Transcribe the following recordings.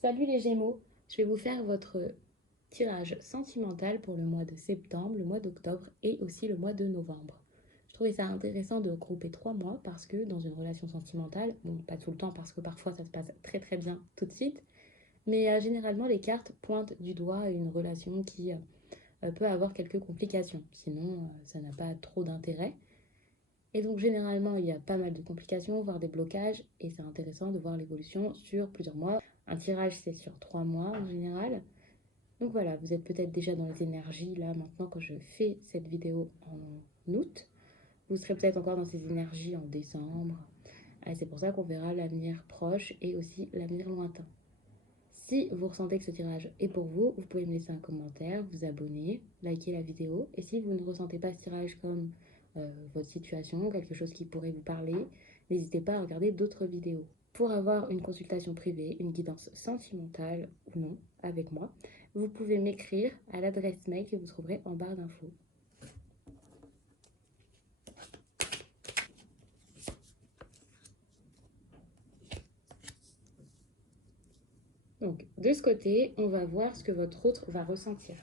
Salut les Gémeaux, je vais vous faire votre tirage sentimental pour le mois de septembre, le mois d'octobre et aussi le mois de novembre. Je trouvais ça intéressant de regrouper 3 mois parce que dans une relation sentimentale, bon pas tout le temps parce que parfois ça se passe très très bien tout de suite, mais généralement les cartes pointent du doigt une relation qui peut avoir quelques complications, sinon ça n'a pas trop d'intérêt. Et donc généralement il y a pas mal de complications, voire des blocages, et c'est intéressant de voir l'évolution sur plusieurs mois. Un tirage c'est sur 3 mois en général. Donc voilà, vous êtes peut-être déjà dans les énergies là maintenant que je fais cette vidéo en août. Vous serez peut-être encore dans ces énergies en décembre. Et c'est pour ça qu'on verra l'avenir proche et aussi l'avenir lointain. Si vous ressentez que ce tirage est pour vous, vous pouvez me laisser un commentaire, vous abonner, liker la vidéo. Et si vous ne ressentez pas ce tirage comme votre situation, quelque chose qui pourrait vous parler, n'hésitez pas à regarder d'autres vidéos. Pour avoir une consultation privée, une guidance sentimentale ou non avec moi, vous pouvez m'écrire à l'adresse mail que vous trouverez en barre d'infos. Donc, de ce côté, on va voir ce que votre autre va ressentir.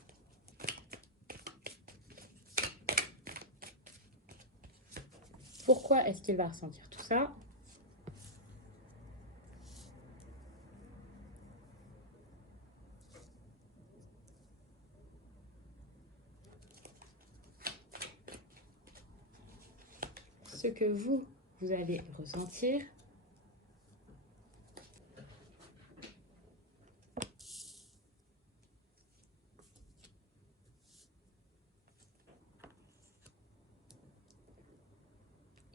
Pourquoi est-ce qu'il va ressentir tout ça? Ce que vous allez ressentir.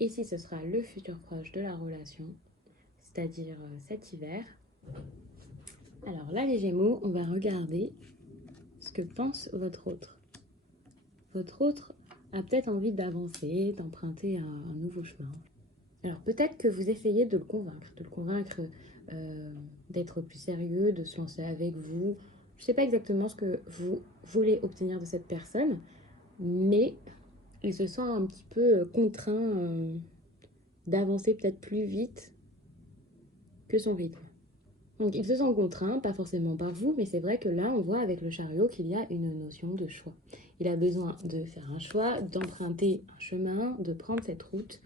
Ici, ce sera le futur proche de la relation, c'est-à-dire cet hiver. Alors là, les Gémeaux, on va regarder ce que pense votre autre. Votre autre a peut-être envie d'avancer, d'emprunter un nouveau chemin. Alors peut-être que vous essayez de le convaincre d'être plus sérieux, de se lancer avec vous. Je ne sais pas exactement ce que vous voulez obtenir de cette personne, mais il se sent un petit peu contraint d'avancer peut-être plus vite que son rythme. Donc il se sent contraint, pas forcément par vous, mais c'est vrai que là, on voit avec le chariot qu'il y a une notion de choix. Il a besoin de faire un choix, d'emprunter un chemin, de prendre cette route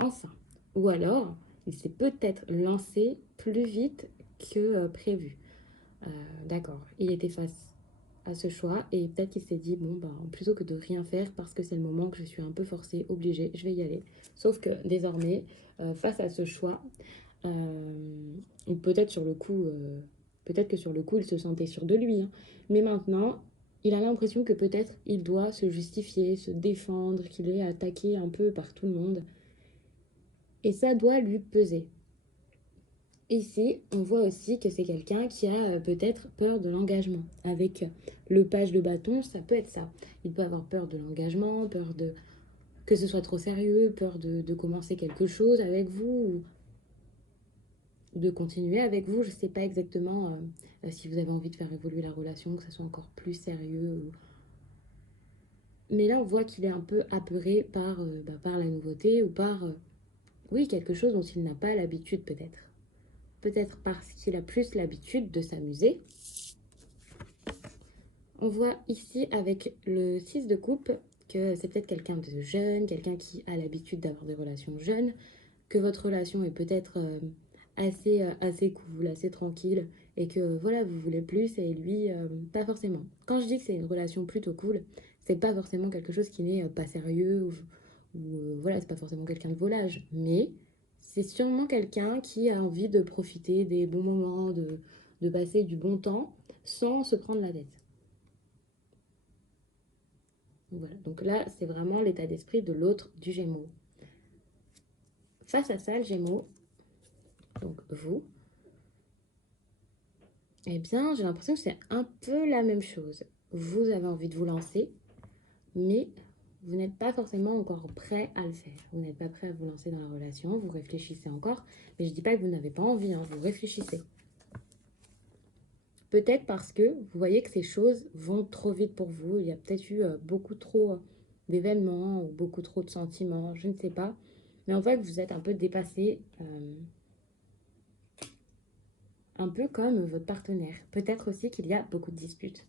enfin. Ou alors, il s'est peut-être lancé plus vite que prévu. D'accord, il était face à ce choix et peut-être qu'il s'est dit, bon, bah, plutôt que de rien faire parce que c'est le moment que je suis un peu forcée, obligée, je vais y aller. Sauf que désormais, face à ce choix, peut-être sur le coup, peut-être que sur le coup, il se sentait sûr de lui, hein. Mais maintenant, il a l'impression que peut-être il doit se justifier, se défendre, qu'il est attaqué un peu par tout le monde. Et ça doit lui peser. Ici, on voit aussi que c'est quelqu'un qui a peut-être peur de l'engagement. Avec le page de bâton, ça peut être ça. Il peut avoir peur de l'engagement, peur de que ce soit trop sérieux, peur de commencer quelque chose avec vous, ou de continuer avec vous. Je ne sais pas exactement si vous avez envie de faire évoluer la relation, que ça soit encore plus sérieux. Mais là, on voit qu'il est un peu apeuré par la nouveauté ou par, oui, quelque chose dont il n'a pas l'habitude peut-être. Peut-être parce qu'il a plus l'habitude de s'amuser. On voit ici avec le 6 de coupe que c'est peut-être quelqu'un de jeune, quelqu'un qui a l'habitude d'avoir des relations jeunes, que votre relation est peut-être assez cool, assez tranquille, et que voilà, vous voulez plus, et lui, pas forcément. Quand je dis que c'est une relation plutôt cool, c'est pas forcément quelque chose qui n'est pas sérieux, ou voilà, c'est pas forcément quelqu'un de volage, mais c'est sûrement quelqu'un qui a envie de profiter des bons moments, de passer du bon temps, sans se prendre la tête. Voilà, donc là, c'est vraiment l'état d'esprit de l'autre du Gémeaux. Face à ça, le Gémeaux, donc vous, eh bien, j'ai l'impression que c'est un peu la même chose. Vous avez envie de vous lancer, mais vous n'êtes pas forcément encore prêt à le faire. Vous n'êtes pas prêt à vous lancer dans la relation, vous réfléchissez encore, mais je ne dis pas que vous n'avez pas envie, hein, vous réfléchissez. Peut-être parce que vous voyez que ces choses vont trop vite pour vous. Il y a peut-être eu beaucoup trop d'événements ou beaucoup trop de sentiments, je ne sais pas. Mais en fait, vous êtes un peu dépassé un peu comme votre partenaire. Peut-être aussi qu'il y a beaucoup de disputes.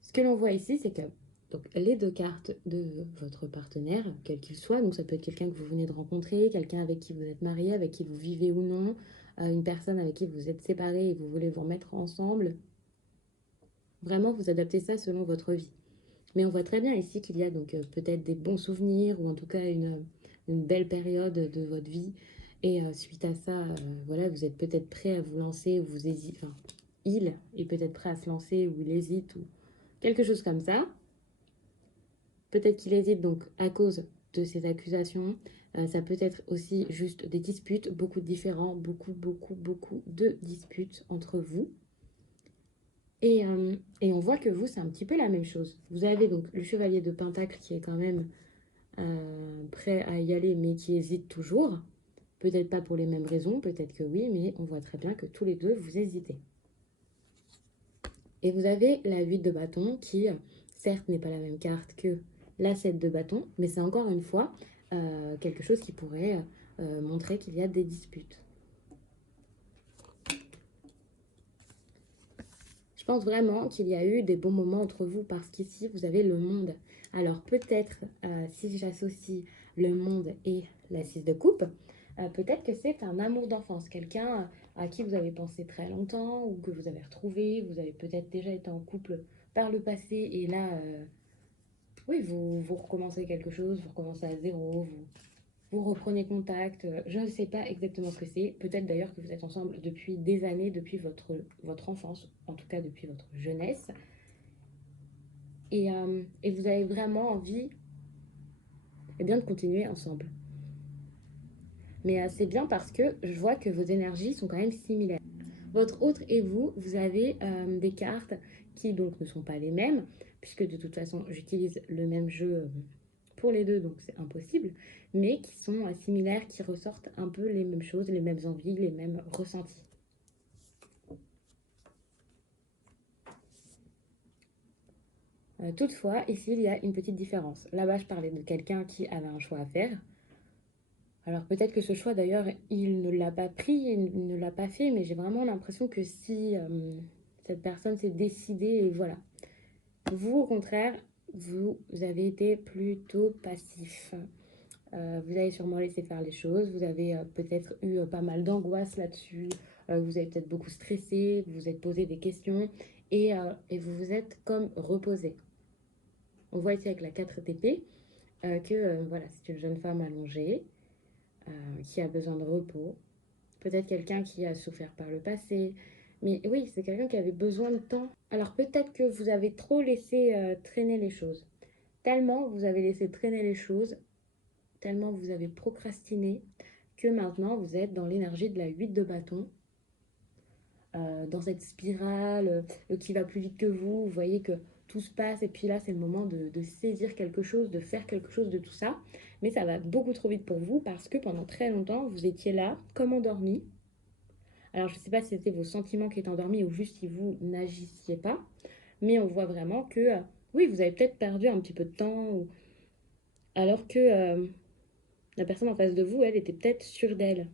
Ce que l'on voit ici, c'est que donc, les deux cartes de votre partenaire, quel qu'il soit, donc ça peut être quelqu'un que vous venez de rencontrer, quelqu'un avec qui vous êtes marié, avec qui vous vivez ou non, une personne avec qui vous êtes séparés et vous voulez vous remettre ensemble. Vraiment, vous adaptez ça selon votre vie. Mais on voit très bien ici qu'il y a donc peut-être des bons souvenirs ou en tout cas une belle période de votre vie. Et suite à ça, voilà, vous êtes peut-être prêt à vous lancer ou vous hésitez. Enfin, il est peut-être prêt à se lancer ou il hésite ou quelque chose comme ça. Peut-être qu'il hésite donc à cause de ces accusations. Ça peut être aussi juste des disputes, beaucoup de différends, beaucoup de disputes entre vous. Et on voit que vous, c'est un petit peu la même chose. Vous avez donc le chevalier de Pentacle qui est quand même prêt à y aller, mais qui hésite toujours. Peut-être pas pour les mêmes raisons, peut-être que oui, mais on voit très bien que tous les deux, vous hésitez. Et vous avez la 8 de bâton qui, certes, n'est pas la même carte que la 7 de bâton, mais c'est encore une fois quelque chose qui pourrait montrer qu'il y a des disputes. Je pense vraiment qu'il y a eu des bons moments entre vous parce qu'ici, vous avez le monde. Alors peut-être, si j'associe le monde et la 6 de coupe, peut-être que c'est un amour d'enfance, quelqu'un à qui vous avez pensé très longtemps ou que vous avez retrouvé, vous avez peut-être déjà été en couple par le passé et là, oui, vous recommencez quelque chose, vous recommencez à zéro, vous reprenez contact. Je ne sais pas exactement ce que c'est. Peut-être d'ailleurs que vous êtes ensemble depuis des années, depuis votre enfance, en tout cas depuis votre jeunesse. Et vous avez vraiment envie bien, de continuer ensemble. Mais c'est bien parce que je vois que vos énergies sont quand même similaires. Votre autre et vous, vous avez des cartes qui donc ne sont pas les mêmes, puisque de toute façon j'utilise le même jeu pour les deux, donc c'est impossible, mais qui sont similaires, qui ressortent un peu les mêmes choses, les mêmes envies, les mêmes ressentis. Toutefois, ici, il y a une petite différence. Là-bas, je parlais de quelqu'un qui avait un choix à faire. Alors peut-être que ce choix, d'ailleurs, il ne l'a pas pris, il ne l'a pas fait, mais j'ai vraiment l'impression que si cette personne s'est décidée, et voilà. Vous, au contraire, vous avez été plutôt passif. Vous avez sûrement laissé faire les choses, vous avez peut-être eu pas mal d'angoisse là-dessus, vous avez peut-être beaucoup stressé, vous vous êtes posé des questions et vous vous êtes comme reposé. On voit ici avec la 4 TP que voilà, c'est une jeune femme allongée qui a besoin de repos. Peut-être quelqu'un qui a souffert par le passé. Mais oui, c'est quelqu'un qui avait besoin de temps. Alors peut-être que vous avez trop laissé traîner les choses. Tellement vous avez laissé traîner les choses, tellement vous avez procrastiné, que maintenant vous êtes dans l'énergie de la 8 de bâton, dans cette spirale qui va plus vite que vous. Vous voyez que tout se passe et puis là c'est le moment de saisir quelque chose, de faire quelque chose de tout ça. Mais ça va beaucoup trop vite pour vous parce que pendant très longtemps vous étiez là comme endormi. Alors je ne sais pas si c'était vos sentiments qui étaient endormis ou juste si vous n'agissiez pas, mais on voit vraiment que oui, vous avez peut-être perdu un petit peu de temps, alors que la personne en face de vous, elle était peut-être sûre d'elle.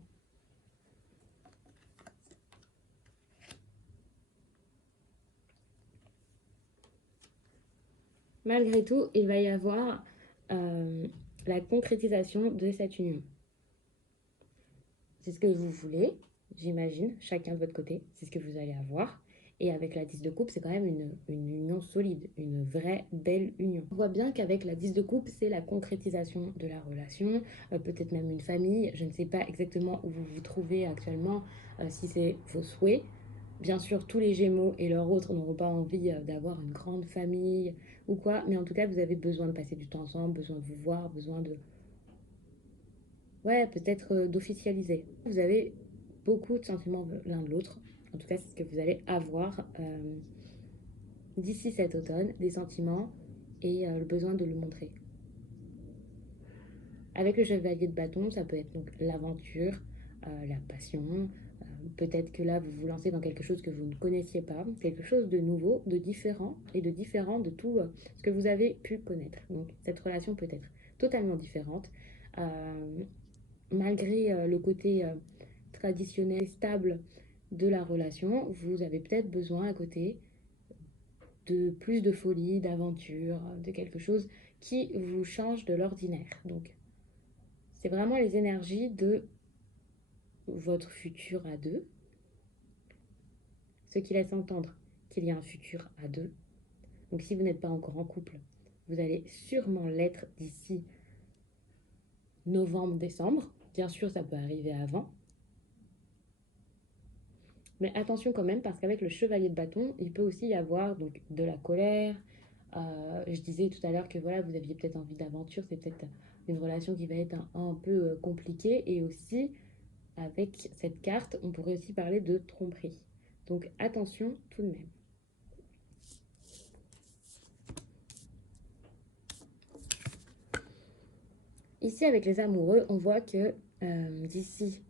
Malgré tout, il va y avoir euh, la concrétisation de cette union. C'est ce que vous voulez, j'imagine, chacun de votre côté, c'est ce que vous allez avoir. Et avec la 10 de coupe, c'est quand même une union solide, une vraie belle union. On voit bien qu'avec la 10 de coupe, c'est la concrétisation de la relation, peut-être même une famille. Je ne sais pas exactement où vous vous trouvez actuellement, si c'est vos souhaits. Bien sûr, tous les Gémeaux et leurs autres n'auront pas envie d'avoir une grande famille ou quoi, mais en tout cas, vous avez besoin de passer du temps ensemble, besoin de vous voir, besoin de, ouais, peut-être d'officialiser. Vous avez beaucoup de sentiments l'un de l'autre. En tout cas, c'est ce que vous allez avoir d'ici cet automne, des sentiments et le besoin de le montrer. Avec le chevalier de bâton, ça peut être donc l'aventure, la passion. Peut-être que là, vous vous lancez dans quelque chose que vous ne connaissiez pas, quelque chose de nouveau, de différent et de différent de tout ce que vous avez pu connaître. Donc cette relation peut être totalement différente. Malgré le côté traditionnel, stable de la relation, vous avez peut-être besoin à côté de plus de folie, d'aventure, de quelque chose qui vous change de l'ordinaire. Donc, c'est vraiment les énergies de votre futur à deux, ce qui laisse entendre qu'il y a un futur à deux. Donc, si vous n'êtes pas encore en couple, vous allez sûrement l'être d'ici novembre-décembre. Bien sûr, ça peut arriver avant. Mais attention quand même, parce qu'avec le chevalier de bâton, il peut aussi y avoir donc, de la colère. Je disais tout à l'heure que voilà, vous aviez peut-être envie d'aventure, c'est peut-être une relation qui va être un peu compliquée. Et aussi, avec cette carte, on pourrait aussi parler de tromperie. Donc attention tout de même. Ici, avec les amoureux, on voit que d'ici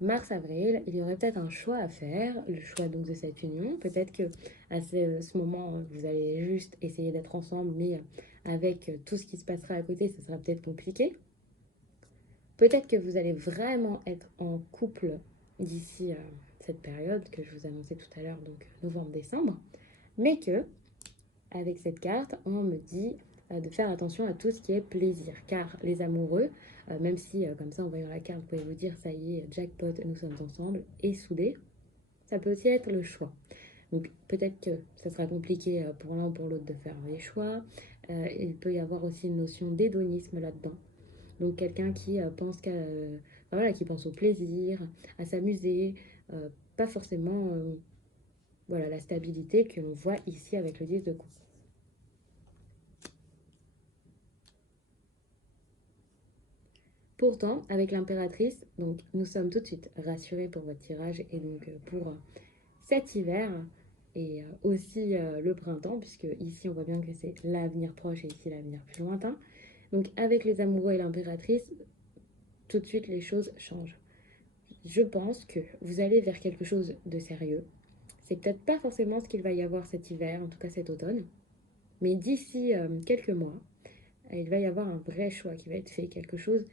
mars-avril, il y aurait peut-être un choix à faire, le choix donc de cette union. Peut-être que à ce moment, vous allez juste essayer d'être ensemble, mais avec tout ce qui se passera à côté, ça sera peut-être compliqué. Peut-être que vous allez vraiment être en couple d'ici cette période que je vous annonçais tout à l'heure, donc novembre-décembre, mais que avec cette carte, on me dit de faire attention à tout ce qui est plaisir, car les amoureux, même si comme ça en voyant la carte, vous pouvez vous dire ça y est, jackpot, nous sommes ensemble et soudés, ça peut aussi être le choix. Donc peut-être que ça sera compliqué pour l'un ou pour l'autre de faire les choix. Il peut y avoir aussi une notion d'hédonisme là-dedans. Donc quelqu'un qui pense voilà, qui pense au plaisir, à s'amuser, pas forcément voilà, la stabilité que l'on voit ici avec le 10 de coupe. Pourtant, avec l'impératrice, donc nous sommes tout de suite rassurés pour votre tirage et donc pour cet hiver et aussi le printemps, puisque ici on voit bien que c'est l'avenir proche et ici l'avenir plus lointain. Donc avec les amoureux et l'impératrice, tout de suite les choses changent. Je pense que vous allez vers quelque chose de sérieux. C'est peut-être pas forcément ce qu'il va y avoir cet hiver, en tout cas cet automne, mais d'ici quelques mois, il va y avoir un vrai choix qui va être fait, quelque chose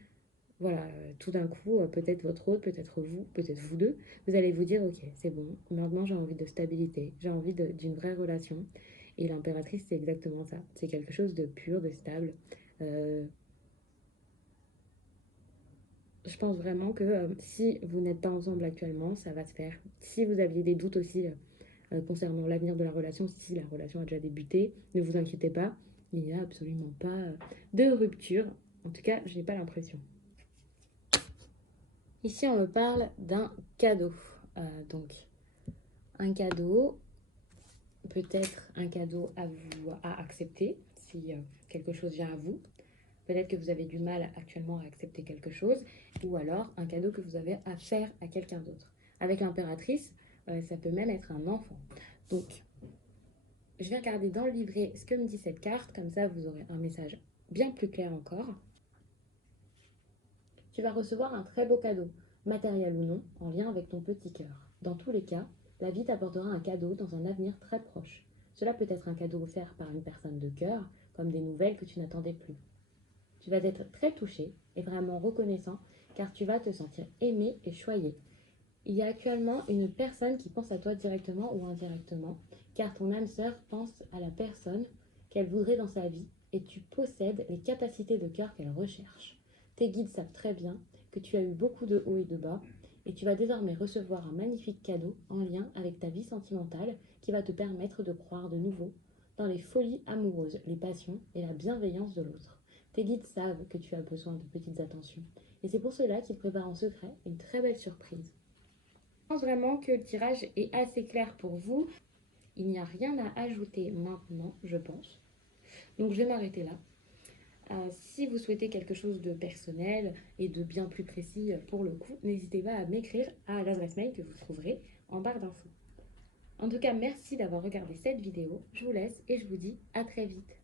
voilà, tout d'un coup, peut-être votre autre, peut-être vous deux, vous allez vous dire, ok, c'est bon, maintenant j'ai envie de stabilité, j'ai envie d'une vraie relation. Et l'impératrice, c'est exactement ça. C'est quelque chose de pur, de stable. Euh, je pense vraiment que si vous n'êtes pas ensemble actuellement, ça va se faire. Si vous aviez des doutes aussi concernant l'avenir de la relation, si la relation a déjà débuté, ne vous inquiétez pas, il n'y a absolument pas de rupture. En tout cas, je n'ai pas l'impression. Ici, on me parle d'un cadeau. Donc, un cadeau, peut-être un cadeau à vous à accepter, si quelque chose vient à vous. Peut-être que vous avez du mal actuellement à accepter quelque chose, ou alors un cadeau que vous avez à faire à quelqu'un d'autre. Avec l'impératrice, ça peut même être un enfant. Donc, je vais regarder dans le livret ce que me dit cette carte, comme ça vous aurez un message bien plus clair encore. Tu vas recevoir un très beau cadeau, matériel ou non, en lien avec ton petit cœur. Dans tous les cas, la vie t'apportera un cadeau dans un avenir très proche. Cela peut être un cadeau offert par une personne de cœur, comme des nouvelles que tu n'attendais plus. Tu vas être très touché et vraiment reconnaissant, car tu vas te sentir aimé et choyé. Il y a actuellement une personne qui pense à toi directement ou indirectement, car ton âme sœur pense à la personne qu'elle voudrait dans sa vie et tu possèdes les capacités de cœur qu'elle recherche. Tes guides savent très bien que tu as eu beaucoup de hauts et de bas et tu vas désormais recevoir un magnifique cadeau en lien avec ta vie sentimentale qui va te permettre de croire de nouveau dans les folies amoureuses, les passions et la bienveillance de l'autre. Tes guides savent que tu as besoin de petites attentions et c'est pour cela qu'ils préparent en secret une très belle surprise. Je pense vraiment que le tirage est assez clair pour vous. Il n'y a rien à ajouter maintenant, je pense. Donc je vais m'arrêter là. Si vous souhaitez quelque chose de personnel et de bien plus précis pour le coup, n'hésitez pas à m'écrire à l'adresse mail que vous trouverez en barre d'infos. En tout cas, merci d'avoir regardé cette vidéo. Je vous laisse et je vous dis à très vite.